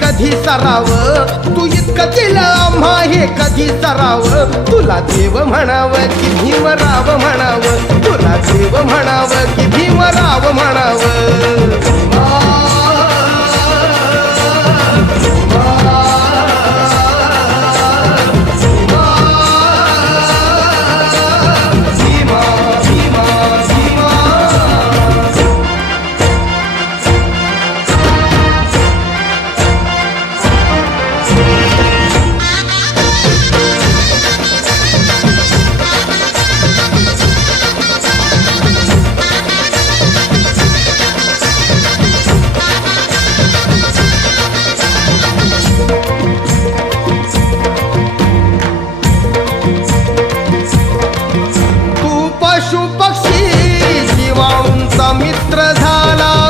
कधी सराव तू इतकं दिलं आम्हा हे कधी सराव तुला देव म्हणावं की भीमराव म्हणावं तुला देव म्हणावं की भीमराव म्हणावं